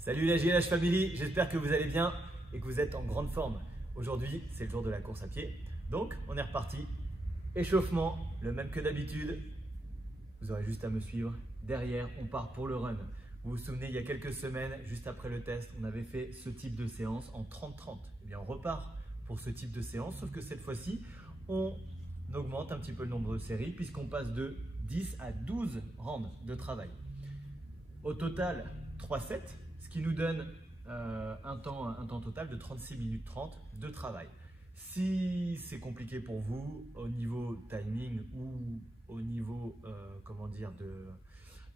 Salut la JLH Family, j'espère que vous allez bien et que vous êtes en grande forme. Aujourd'hui, c'est le jour de la course à pied, donc on est reparti. Échauffement, le même que d'habitude. Vous aurez juste à me suivre. Derrière, on part pour le run. Vous vous souvenez, il y a quelques semaines, juste après le test, on avait fait ce type de séance en 30-30. Eh bien, on repart pour ce type de séance, sauf que cette fois-ci, on augmente un petit peu le nombre de séries puisqu'on passe de 10 à 12 rounds de travail. Au total, 3 sets, ce qui nous donne un temps total de 36 minutes 30 de travail. Si c'est compliqué pour vous au niveau timing ou au niveau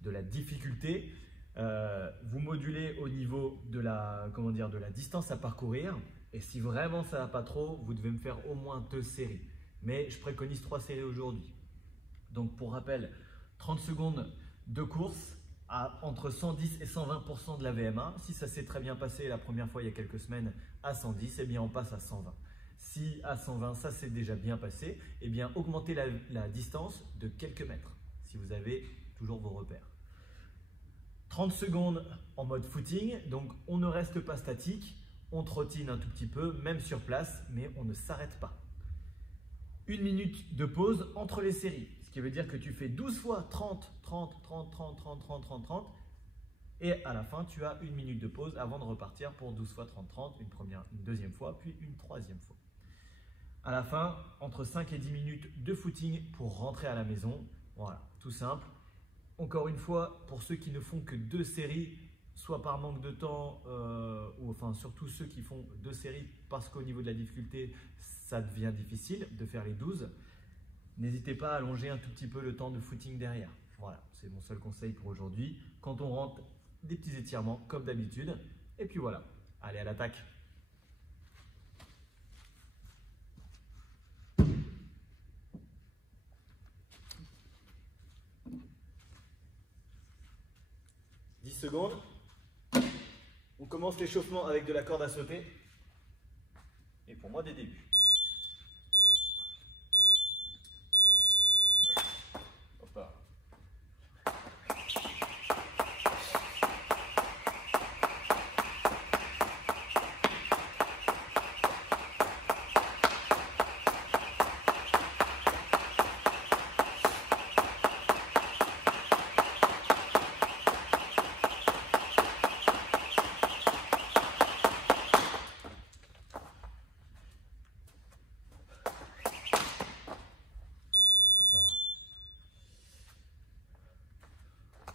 de la difficulté, vous modulez au niveau de la distance à parcourir. Et si vraiment ça ne va pas trop, vous devez me faire au moins 2 séries. Mais je préconise 3 séries aujourd'hui. Donc pour rappel, 30 secondes de course à entre 110 et 120% de la VMA. Si ça s'est très bien passé la première fois il y a quelques semaines à 110, eh bien on passe à 120. Si à 120 ça s'est déjà bien passé, eh bien augmentez la distance de quelques mètres si vous avez toujours vos repères. 30 secondes en mode footing, donc on ne reste pas statique, on trottine un tout petit peu, même sur place, mais on ne s'arrête pas. 1 minute de pause entre les séries, ce qui veut dire que tu fais 12 fois 30, 30, 30, 30, 30, 30, 30, 30, et à la fin, tu as 1 minute de pause avant de repartir pour 12 fois 30, 30, une deuxième fois, puis une troisième fois. À la fin, entre 5 et 10 minutes de footing pour rentrer à la maison. Voilà, tout simple. Encore une fois, pour ceux qui ne font que 2 séries, soit par manque de temps, ou enfin surtout ceux qui font 2 séries parce qu'au niveau de la difficulté, ça devient difficile de faire les 12. N'hésitez pas à allonger un tout petit peu le temps de footing derrière. Voilà, c'est mon seul conseil pour aujourd'hui. Quand on rentre, des petits étirements comme d'habitude. Et puis voilà, allez à l'attaque. « 10 secondes. On commence l'échauffement avec de la corde à sauter. Et pour moi, des débuts. Hoppa.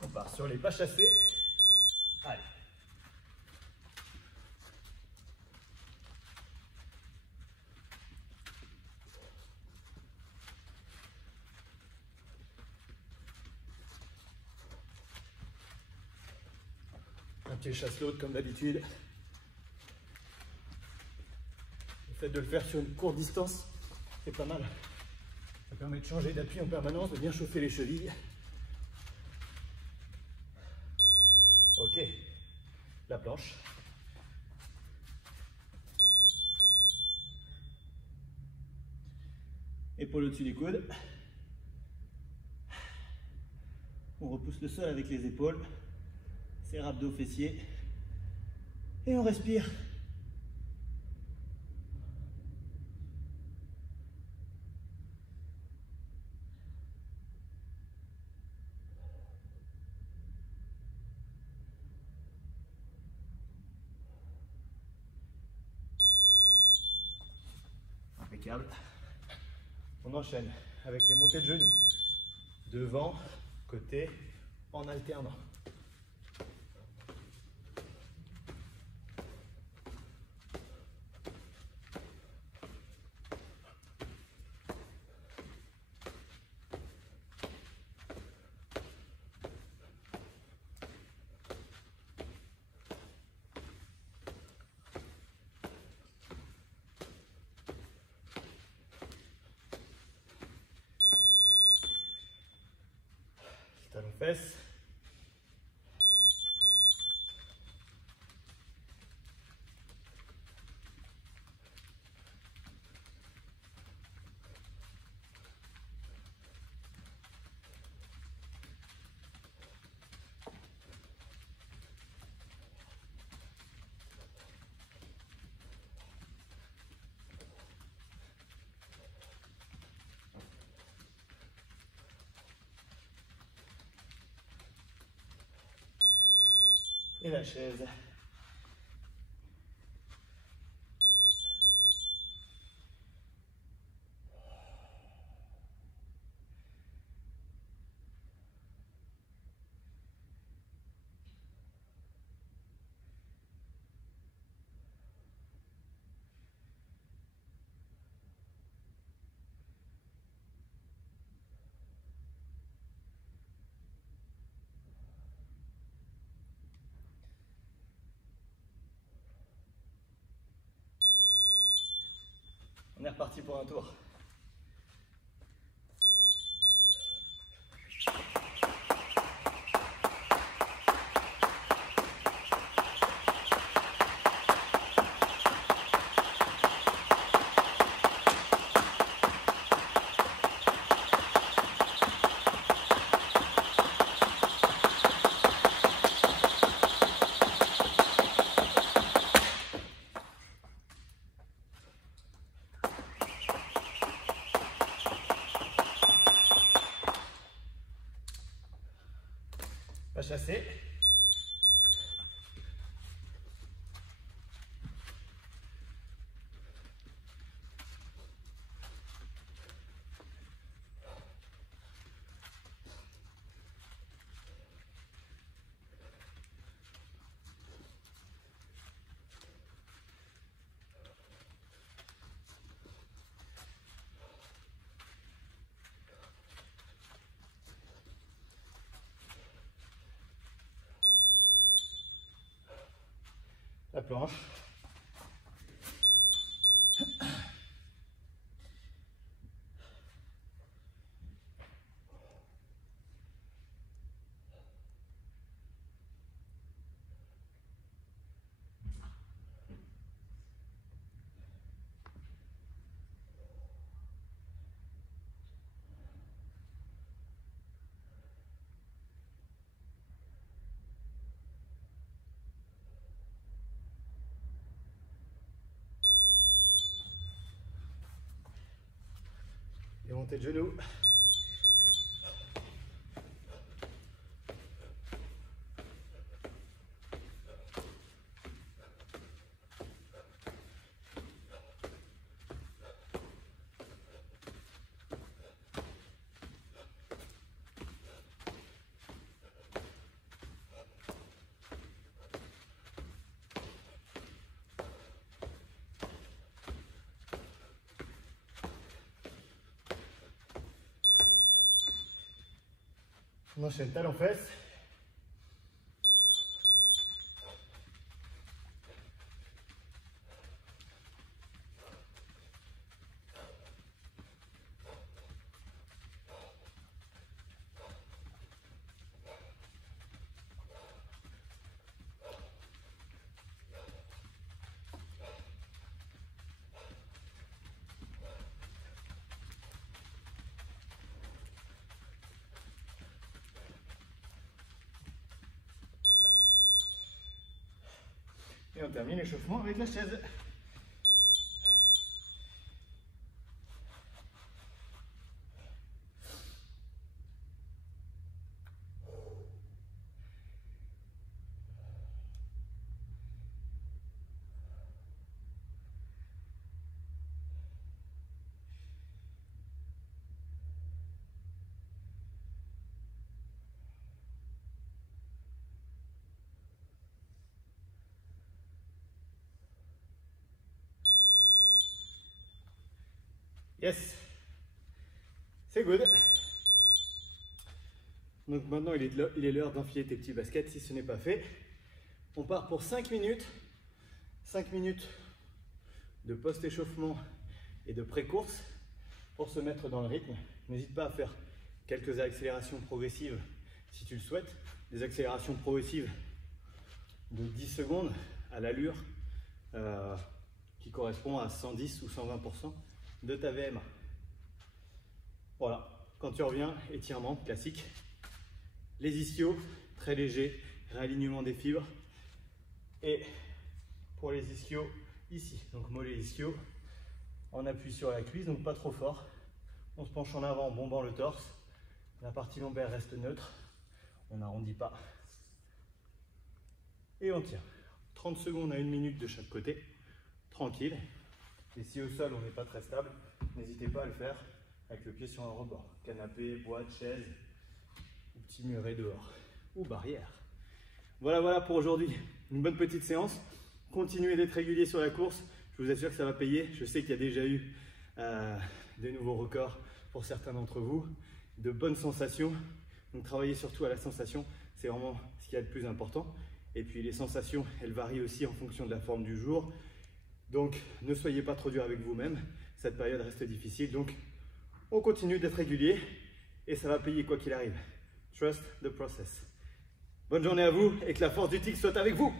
On part sur les pas chassés. Allez. Un pied chasse l'autre comme d'habitude. Le fait de le faire sur une courte distance, c'est pas mal. Ça permet de changer d'appui en permanence, de bien chauffer les chevilles. Ok, la planche. Épaule au-dessus des coudes. On repousse le sol avec les épaules. Serre abdos fessiers. Et on respire. Impeccable. On enchaîne avec les montées de genoux. Devant, côté, en alternant. Talons fesses. Et la chaise. On est reparti pour un tour. Pas chasser. La planche. Et montée de genoux. On enchaîne talon fesses. Et on termine l'échauffement avec la chaise. Yes, c'est good. Donc maintenant il est l'heure d'enfiler tes petits baskets si ce n'est pas fait. On part pour 5 minutes. 5 minutes de post-échauffement et de pré-course pour se mettre dans le rythme. N'hésite pas à faire quelques accélérations progressives si tu le souhaites. Des accélérations progressives de 10 secondes à l'allure qui correspond à 110 ou 120% de ta VMA. Voilà, quand tu reviens, étirement classique. Les ischios, très léger, réalignement des fibres. Et pour les ischios, ici, donc mollet ischio, on appuie sur la cuisse, donc pas trop fort. On se penche en avant, bombant le torse. La partie lombaire reste neutre, on n'arrondit pas. Et on tient. 30 secondes à 1 minute de chaque côté. Tranquille. Et si au sol on n'est pas très stable, n'hésitez pas à le faire avec le pied sur un rebord. Canapé, boîte, chaise, ou petit muret dehors, ou barrière. Voilà pour aujourd'hui. Une bonne petite séance. Continuez d'être régulier sur la course. Je vous assure que ça va payer. Je sais qu'il y a déjà eu des nouveaux records pour certains d'entre vous. De bonnes sensations. Donc travaillez surtout à la sensation. C'est vraiment ce qu'il y a de plus important. Et puis les sensations, elles varient aussi en fonction de la forme du jour. Donc ne soyez pas trop dur avec vous-même. Cette période reste difficile. Donc on continue d'être régulier et ça va payer quoi qu'il arrive. Trust the process. Bonne journée à vous et que la force du tigre soit avec vous.